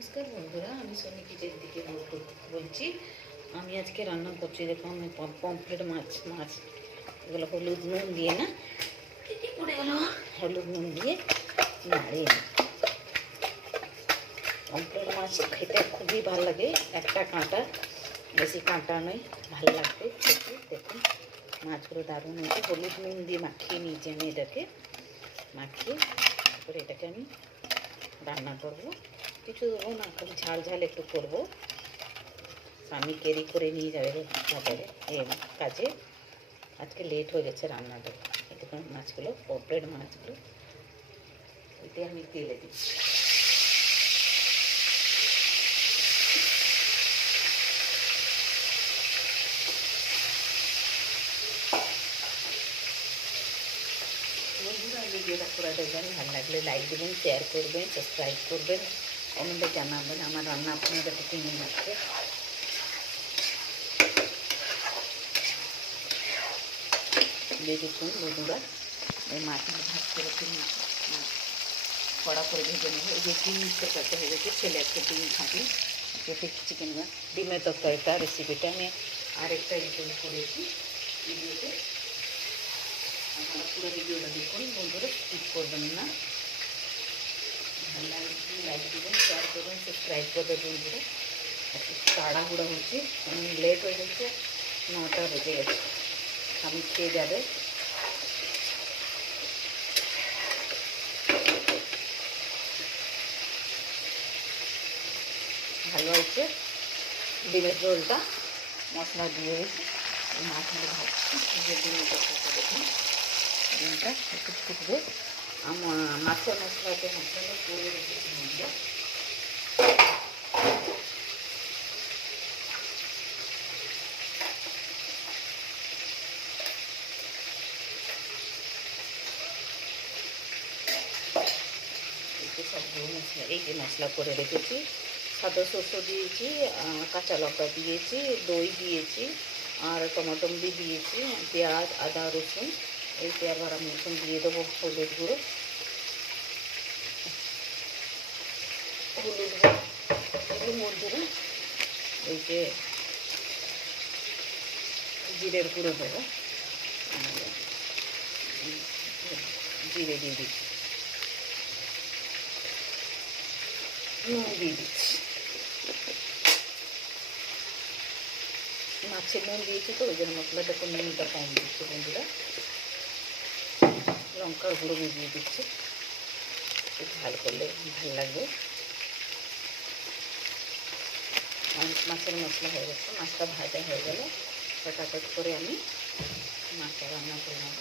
নমস্কার বন্ধুরা, আমি সোনি কিচেন থেকে বলছি। আমি আজকে রান্না করছি। দেখো, আমি পমফ্রেট মাছ এগুলো হলুদ নুন দিয়ে না পড়ে গেল, হলুদ নুন দিয়ে নাড়িয়ে নিই। পমফ্রেট মাছ খেতে খুবই ভালো লাগে। একটা কাঁটা, বেশি কাঁটা নয়, ভালো লাগবে খেতে। দেখুন মাছগুলো দারুণ হয়েছে। হলুদ নুন দিয়ে মাখিয়ে নিয়েছি আমি এটাকে। মাখিয়ে তারপরে এটাকে আমি রান্না করবো। কিছু দেবো না, খালি ঝাল ঝাল একটু করবো। স্বামী ক্যারি করে নিয়ে যাবে বাজারে কাজে। আজকে লেট হয়ে গেছে রান্নাটা। এদিকে মাছগুলো, পমফ্রেট মাছগুলো ওইটাই আমি তেলে দিই। বন্ধুরা, ভিডিওটা পুরো দেখবেন, ভালো লাগলে লাইক দেবেন, শেয়ার করবেন, সাবস্ক্রাইব করবেন, কমেন্টে জানাবেন আমার রান্না আপনাদেরকে কেমন লাগছে। দেখুন বন্ধুরা, এই মাছগুলো ভাজ করে কড়া করে ভেজে নেবো। এই যে ডিম তরকারিটা হয়ে গেছে, ছেলে একটা ডিম খাবি, চিকেন ডিমের তরকারিটা রেসিপিটা আমি আরেকটা ইনক্লুড করেছি ভিডিওতে। আপনারা পুরো ভিডিওটা দেখুন বন্ধুরা, স্কিপ করবেন না। ভালো লাগলে লাইক দেবেন, শেয়ার করবেন, সাবস্ক্রাইব করবেন বন্ধুরা। একটু তাড়াহুড়ো হচ্ছে, লেট হয়ে গেছে, 9টা বেজে গেছে। আমি খেয়ে যাবে। ভালো হয়েছে ডিমের ঝোলটা, মশলা দিয়ে গেছি। মাছগুলো ভাজছি, ডিমের তরকারিটা দেখুন। ডিমটা একটু ফুটবে। মাছের মশলাতে মশলাটা করে রেখেছি বন্ধুরা। সবগুলো মশলা, এই যে মশলা করে রেখেছি, সাদা সরষে দিয়েছি, কাঁচা লঙ্কা দিয়েছি, দই দিয়েছি, আর টমাটমবি দিয়েছি, পেঁয়াজ, আদা, রসুন, এইতে আবার আমি এখন দিয়ে দেবো হলুদ গুঁড়ো। হলুদ গুঁড়ো মধ্যে এই যে জিরের গুঁড়ো দেবো, জিরে দিয়ে দিচ্ছি, নুন দিয়ে দিচ্ছি। মাছের নুন দিয়েছি তো, ওই জন্য মশলাটা একটু নুনটা কম দিচ্ছি বন্ধুরা। লঙ্কার গুঁড়ো দিয়ে দিচ্ছি, একটু ঝাল করলে ভালো লাগবে। মাছের মশলা হয়ে গেছে, মাছটা ভাজা হয়ে গেলে ফটাফট করে আমি মাছটা রান্না করে নেব।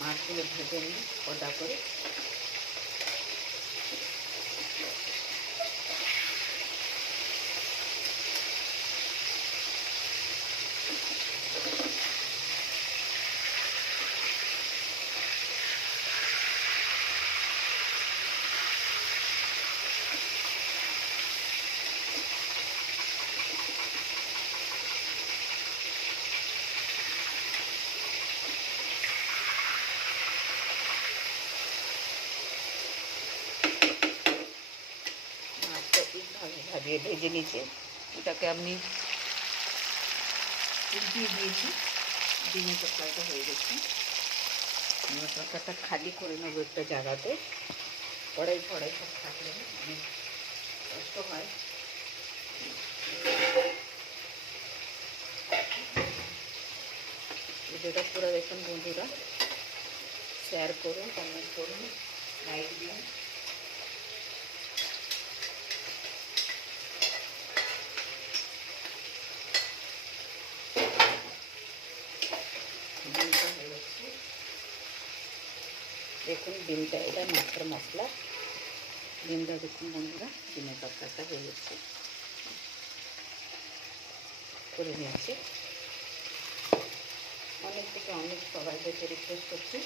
মাছগুলো ভেজে নিই কড়া করে। মাছটা এইভাবে ভাজিয়ে ভেজে নিয়েছি, এটাকে আপনি উল্টিয়ে দিয়েছি। ডিমের তরকারিটা হয়ে গেছে। ডিমের তরকারিটা খালি করে নেবো একটা জায়গাতে। কড়াই সব থাকলে অনেক কষ্ট হয়। ভিডিওটা পুরো দেখুন বন্ধুরা, শেয়ার করুন, কমেন্ট করুন, লাইক দিন। ডিমটা হয়ে যাচ্ছে, দেখুন ডিমটা, এটা মাছের মশলা। ডিমটা দেখুন বন্ধুরা, ডিমের তরকারিটা হয়ে যাচ্ছে, করে নিয়েছি। অনেক থেকে অনেক সবাইকে রিকোয়েস্ট করছি,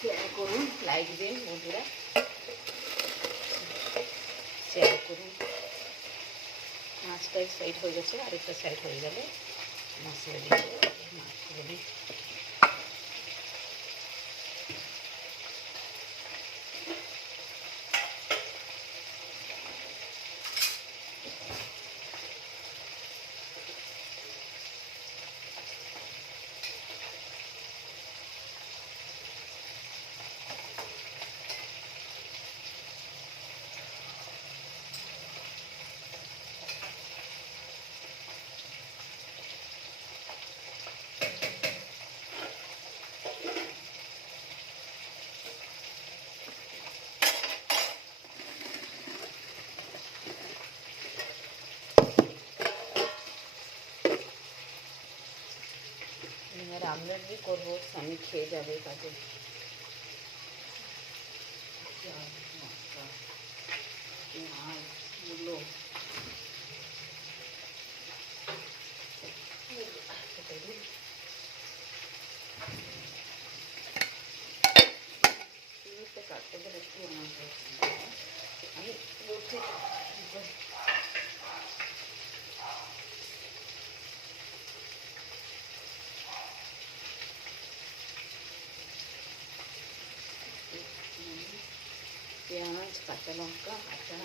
শেয়ার করুন, লাইক দিন বন্ধুরা, শেয়ার করুন। মাছটা এক সাইড হয়ে গেছে, আরেকটা সাইড হয়ে গেলে মশলা দিয়ে মাছটা ডিমের আমলেট भी করবো, স্বামী খেয়ে যাবে কাজে। পেঁয়াজ, মূলো কাটতে গেলে একটু আমি বলছি পেঁয়াজ, কাঁচা লঙ্কা, আদা,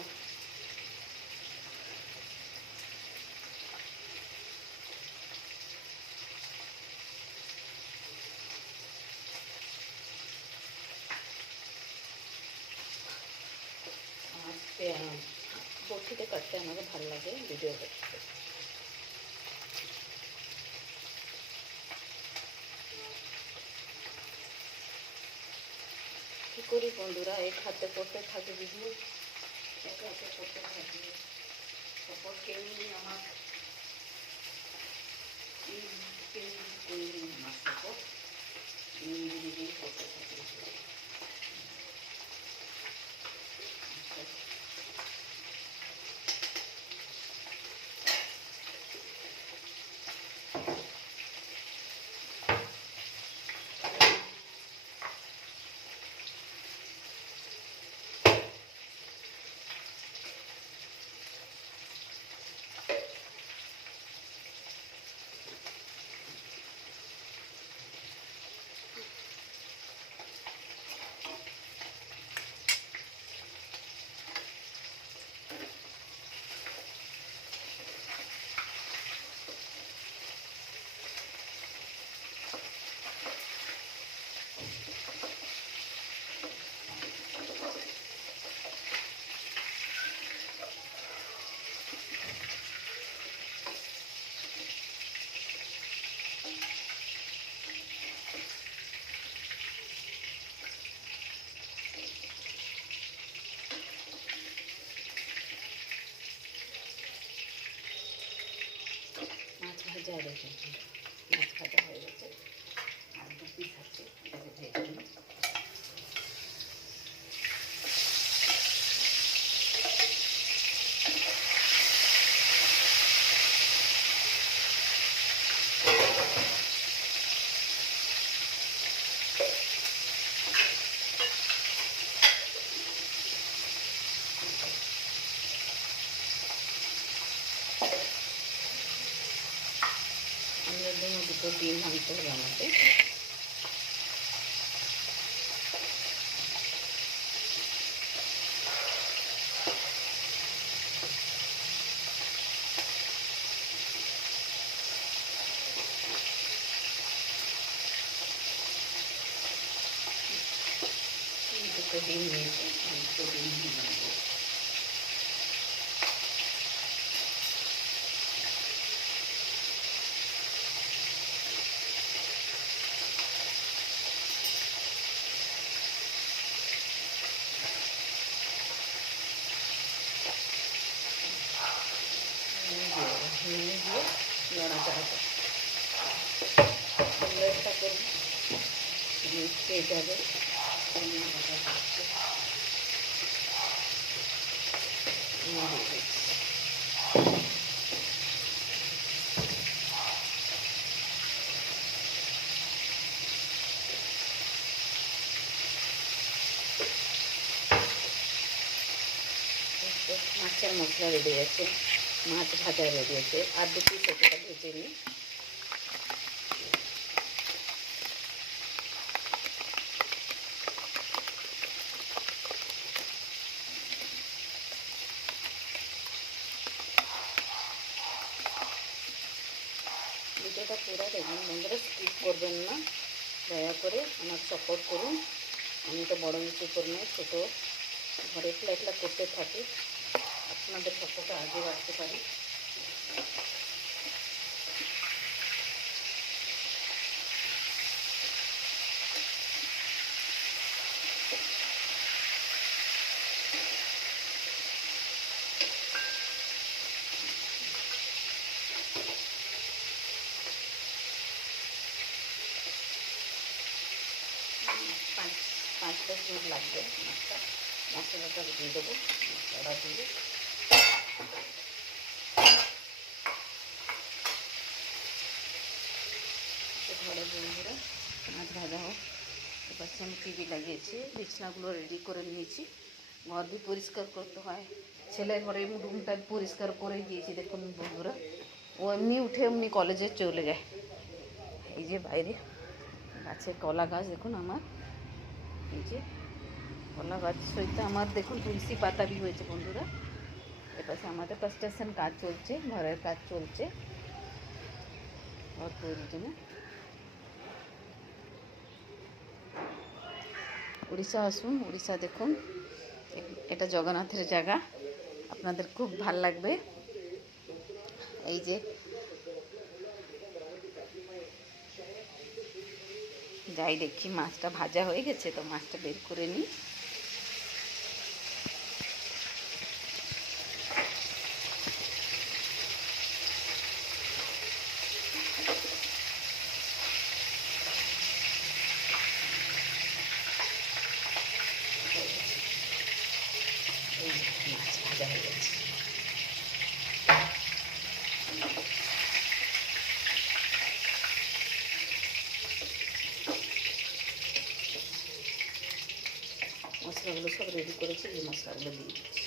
বটিতে কাটতে আমাকে ভালো লাগে ভিডিও করতে। কী করি বন্ধুরা, এক হাতে করতে থাকি ভিডিও, এক হাতে করতে থাকি, সাপোর্ট কেউ নেই আমার, কেউ নেই আমার সাপোর্ট, নিজেই করতে থাকি। মাছ ভাজা রেখে মাছ ভাজা হয়ে গেছে, আর 2 পিস আছে, এটাকে ভেজে নিই। আমাদের জন্য 2টো ডিম আনতে হবে আমাকে। দুটো ডিম নিয়েছি, 2টো ডিম বানাবো। দিয়ে নড়াচড়া করবো, আমলেটটা করবো, খেয়ে যাবে। মাছের মশলা রেডি আছে, মাছ ভাজা রেডি আছে, আর 2 পিস এটা ভেজে নিই। ভিডিওটা পুরো দেখুন বন্ধুরা, স্কিপ করবেন না, দয়া করে আমার সাপোর্ট করুন। আমি তো বড় কিছু করি না, ছোটো ঘরে একলা করতে থাকি, আপনাদের সাপোর্টে আগে বাড়তে পারি। 10 মিনিট লাগবে মাছটা। মশলাটা দিয়ে দেবো, মশলাটা দিয়ে ঘরে বন্ধুরা মাছ ভাজা হোক। এবার আমি টিভি লাগিয়েছি, বিছনাগুলো রেডি করে নিয়েছি। ঘর भी পরিষ্কার করতে হয়, ছেলের ঘরে রুমটা পরিষ্কার করে দিয়েছি। দেখুন বন্ধুরা, ও এমনি উঠে এমনি কলেজে চলে যায়। এই যে বাইরে গাছের কলা গাছ দেখুন আমার, এই যে কলা গাছ সহিত আমার দেখুন তুলসী পাতা भी হয়েছে বন্ধুরা। এপাশে আমাদের কনস্ট্রাকশন কাজ চলছে, ঘরের কাজ চলছে ঘর তৈরির জন্য। উড়িষ্যা আসুন, উড়িষ্যা দেখুন, এটা জগন্নাথের জায়গা, আপনাদের খুব ভাল লাগবে। এই যে যাই দেখি মাছটা ভাজা হয়ে গেছে, তো মাছটা বের করে নিই। মাছ ভাজা হয়ে গেছে। মশলাগুলো সব রেডি করেছি, এই মশলাগুলো দিয়ে দিচ্ছি।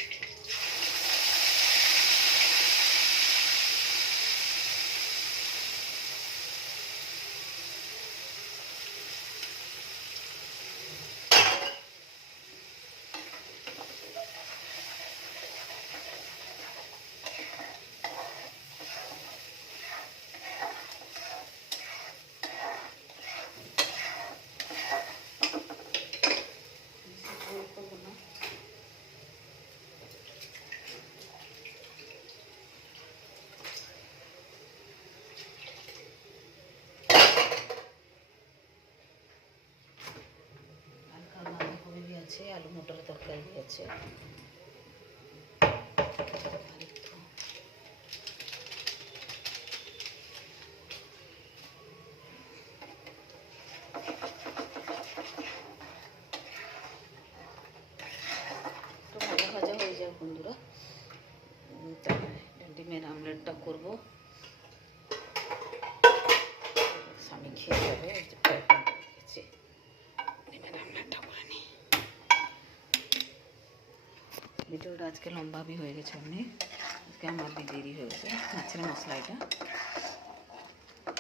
আছে, আলু মটরের তরকারি আছে। তো ভাজা ভাজা হয়ে যাক বন্ধুরা, ডিমের আমলেটটা করবো। স্বামী খেয়ে যাবে, ডিমের আমলেটটা করে নিই। ভিডিওটা আজকে লম্বা भी হয়ে গেছে অনেক, আজকে আমার भी দেরি হয়ে গেছে। মাছের মশলাটা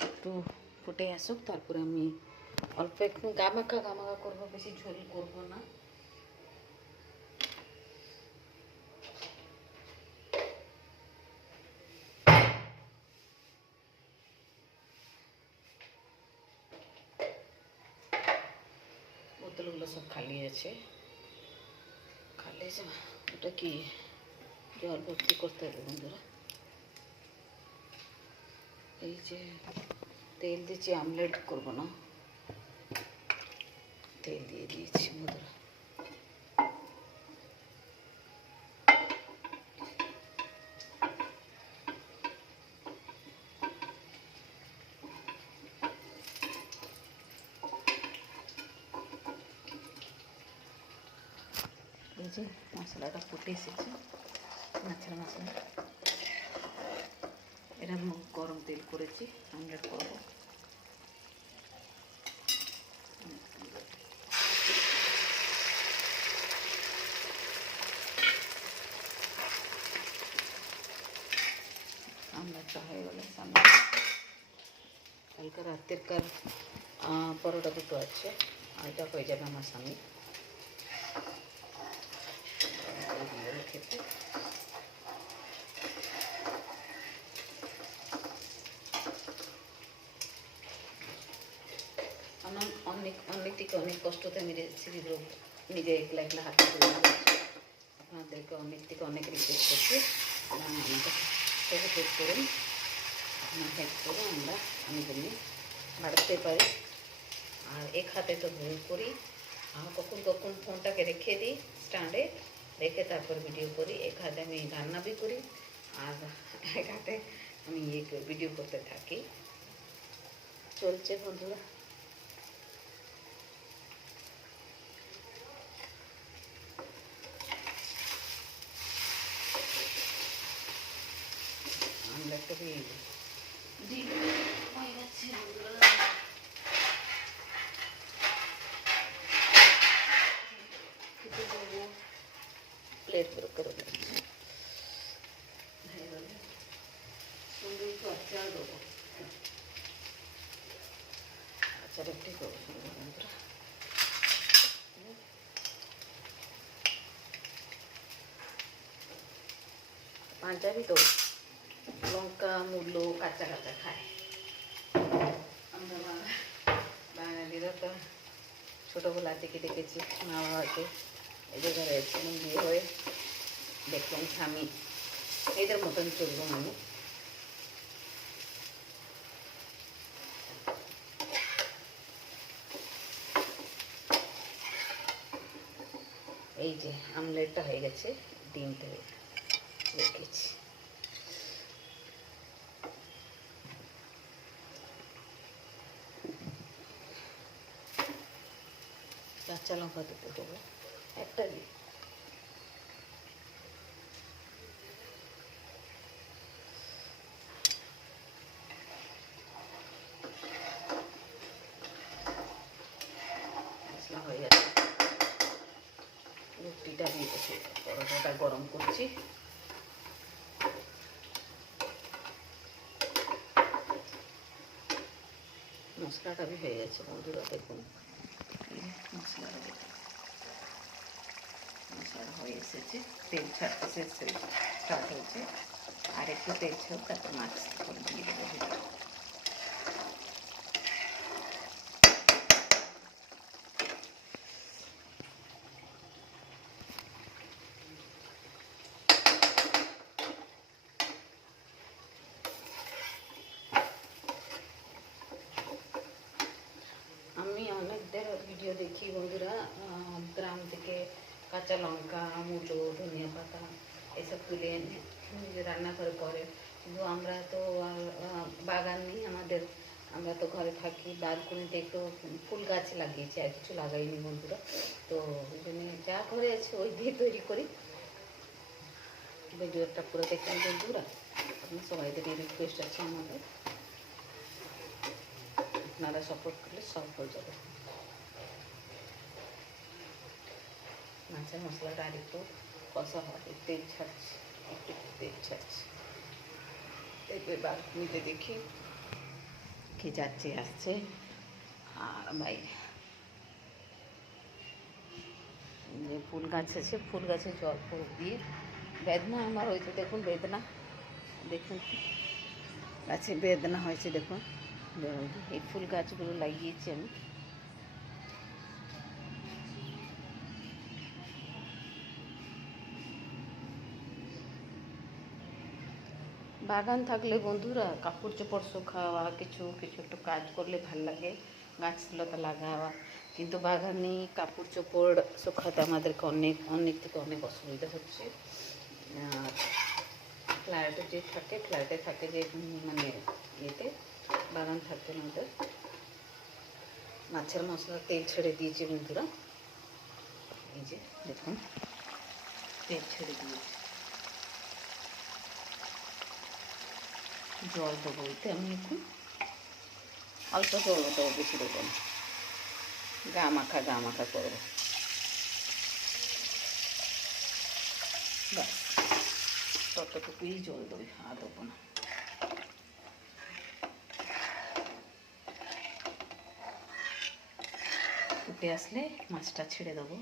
একটু ফুটে আসুক, তারপরে আমি অল্প একটু গামাকা করবো, বেশি ঝোল করবো না। বোতলগুলো সব খালি আছে, খালি ওটা কি জল ভর্তি করতে হবে বন্ধুরা। এই যে তেল দিচ্ছি, আমলেট করবো না, তেল দিয়ে দিয়েছি বন্ধুরা। এই যে মশলাটা ফুটে এসেছে, মাছের মশলা। এটা গরম তেল করেছি, আমলেট করবো। আমলেটটা হয়ে গেলে সামনে কালকে রাতের পরোটা দুটো আছে, আর এটা হয়ে যাবে আমার স্বামী খেতে। আমার অনেক থেকে অনেক কষ্টতে আমি রেসিপিগুলো নিজে একলা একলা হাতে করে দিচ্ছি। আপনাদেরকে অনেক থেকে অনেক রিকোয়েস্ট করছি, আমাকে হেল্প করুন। আপনার হেল্প করে আমি বলি বাড়াতে পারি। আর এক হাতে তো ভুল করি, আর কখন ফোনটাকে রেখে দিই স্ট্যান্ডে, রেখে তারপর ভিডিও করি। এক হাতে আমি রান্না भी করি, আর এক হাতে আমি ভিডিও করতে থাকি। চলছে বন্ধুরা। ফুলকপি ডিম হয়ে গেছে। প্লেট বের করে দিচ্ছি। সুন্দর একটু আচার দেবো, আচার একটু দেবো সুন্দর বন্ধুরা। পাঞ্জাবি তো লঙ্কা মূল্য কাঁচা কাঁচা খায়, আমরা বাঙালিরা তো ছোটোবেলা থেকে দেখেছি মা বাবাকে এদের ঘরে এসে বিয়ে হয়ে দেখলাম স্বামী এদের মতন চলবো মানে। এই যে আমলেটটা হয়ে গেছে, ডিমটা রেখেছি। কাঁচা লঙ্কা দুটো দেবো, একটা দিই। মশলা হয়ে গেছে, রুটিটা দিয়ে দেবো, পরোটাটা গরম করছি। মশলাটা भी হয়ে গেছে বন্ধুরা, দেখুন মশলাটা দেখুন, মশলা হয়ে এসেছে, তেল ছাড়তে স্টার্ট হয়েছে। আর একটু তেল ছাড়ুক, তারপর মাছ দিয়ে দেবো ভিতরে। আমি অনেকদের ভিডিও দেখি বন্ধুরা, গ্রাম থেকে কাঁচা লঙ্কা মুলো ধনিয়া পাতা এসব তুলে এনে রান্নাঘরে করে, কিন্তু আমরা তো বাগান নেই আমাদের, আমরা তো ঘরে থাকি। বালকনিতে একটু ফুল গাছ লাগিয়েছি, আর কিছু লাগাইনি বন্ধুরা। তো ওই জন্য যা ঘরে আছে ওই দিয়ে তৈরি করি। ভিডিওটা পুরো দেখবেন বন্ধুরা, আপনার সবাইদের রিকোয়েস্ট আছে আমাদের, আপনারা সাপোর্ট করলে সব হয়ে যাবে। মাছের মশলাটা আর একটু কষা হবে, তেল ছাড়ছে, একটু তেল ছাড়ছে। দেখবে বালকনিতে দেখি কে যাচ্ছে আসছে। আর ভাই যে ফুল গাছ আছে, ফুল গাছে জল ফুল দিয়ে বেদনা আমার হয়েছে, দেখুন বেদনা, দেখুন গাছে বেদনা হয়েছে দেখুন। এই ফুল গাছগুলো লাগিয়েছি আমি। বাগান থাকলে বন্ধুরা কাপড় চোপড় শুকাওয়া, কিছু কিছু একটু কাজ করলে ভাল লাগে, গাছলতা লাগাওয়া। কিন্তু বাগান নেই, কাপড় চোপড় শুকাতে আমাদেরকে অনেক থেকে অনেক অসুবিধা হচ্ছে। আর ফ্ল্যাটে যে থাকে, ফ্ল্যাটে থাকে যে মানে ইয়েতে, বাগান থাকতে না ওদের। মাছের মশলা তেল ছেড়ে দিয়েছি বন্ধুরা, এই যে দেখুন তেল ছেড়ে দিয়েছি। জল দেবো ওইতে, আমি এখন অল্প জল দেবো, বেশি দেবো না, গা মাখা করবো। ব্যাস ততটুকুই জল দেবো, আর দেবো না। ফুটে আসলে মাছটা ছেড়ে দেবো।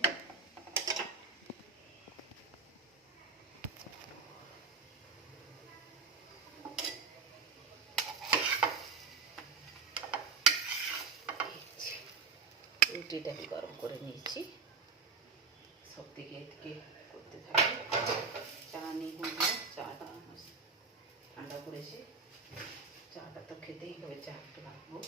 রুটিটা গরম করে নিয়েছি, সব দিকে এদিকে করতে থাকি। চা নিই বন্ধুরা, চাটা ঠান্ডা করেছি, চাটা তো খেতেই হবে, চা একটু রাখবো।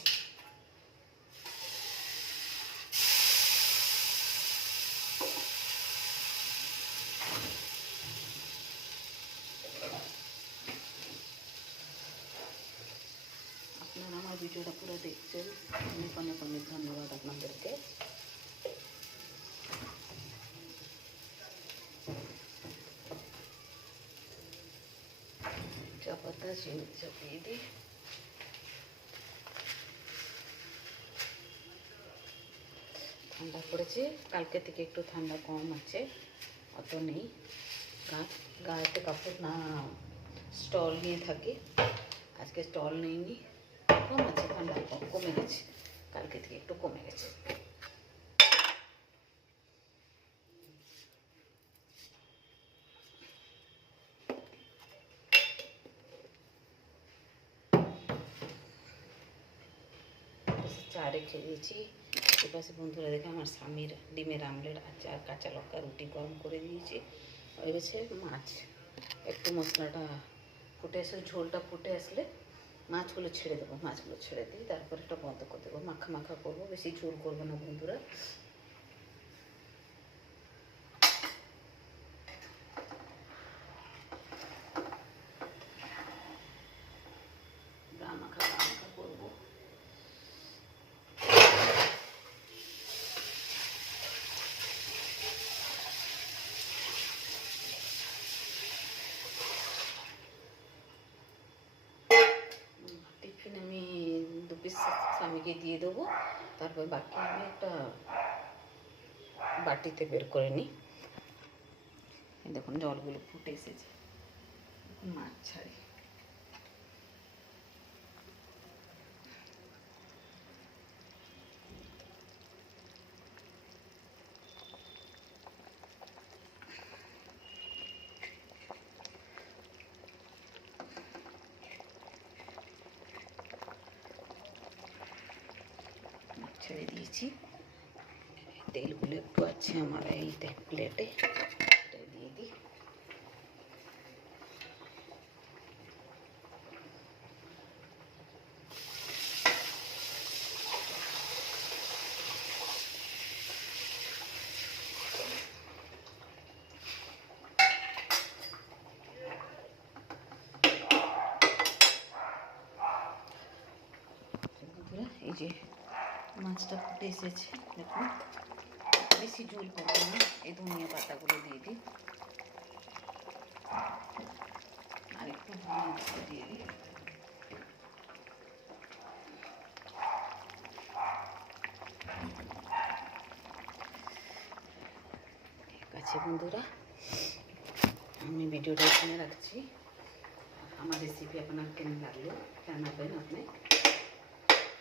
আপনারা আমার ভিডিওটা পুরো দেখছেন, অনেক ধন্যবাদ আপনাদেরকে। পাতা চিনি চাপিয়ে দিই। ঠান্ডা পড়েছে, কালকে থেকে একটু ঠান্ডা কম আছে, অত নেই। গায়েতে কাপড় না স্টল নিয়ে থাকি, আজকে স্টল নেইনি, কম আছে, ঠান্ডা কমে গেছে, কালকে থেকে একটু কমে গেছে। চা রেখে দিয়েছি। এপাশে বন্ধুরা দেখে আমার স্বামীর ডিমের আমলেট আচার, কাঁচা লঙ্কা, রুটি গরম করে দিয়েছি। হয়ে গেছে মাছ, একটু মশলাটা ফুটে আসলে, ঝোলটা ফুটে আসলে মাছগুলো ছেড়ে দেবো, মাছগুলো ছেড়ে দিই, তারপর একটা বন্ধ করে দেবো, মাখা মাখা করবো, বেশি ঝোল করবো না বন্ধুরা। গা মাখা করবো। টিফিন আমি 2 পিস স্বামীকে দিয়ে দেবো, তারপর বাকি আমি একটা বাটিতে বের করে নিই। দেখুন জলগুলো ফুটে এসেছে, এখন মাছ ছাড়ি। ছেড়ে দিয়েছি, তেলগুলো একটু আছে আমার এই প্লেটে, দিয়ে দিই। এই যে মাছটা ফুটে এসেছে, দেখুন বেশি ঝোল করবো না, এই ধনিয়া পাতাগুলো দিয়ে দিই, আর একটু ধনিয়া পাতা দিয়ে দিই। ঠিক আছে বন্ধুরা, আমি ভিডিওটা এখানে রাখছি। আমার রেসিপি আপনার কেমন লাগলো জানাবেন, আপনি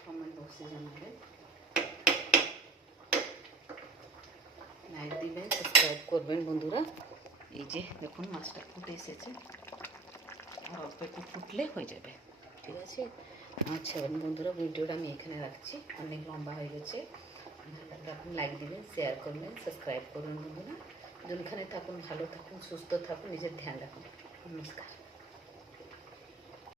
কমেন্ট বক্সে জানাবেন, লাইক দিবেন, সাবস্ক্রাইব করবেন বন্ধুরা। এই যে দেখুন মাছটা ফুটে এসেছে, আর অল্প একটু ফুটলে হয়ে যাবে, ঠিক আছে। আচ্ছা বন্ধুরা, ভিডিওটা আমি এখানে রাখছি, অনেক লম্বা হয়ে গেছে। ভালো লাগলে আপনি লাইক দিবেন, শেয়ার করবেন, সাবস্ক্রাইব করবেন বন্ধুরা। যেখানে থাকুন ভালো থাকুন, সুস্থ থাকুন, নিজের ধ্যান রাখুন। নমস্কার।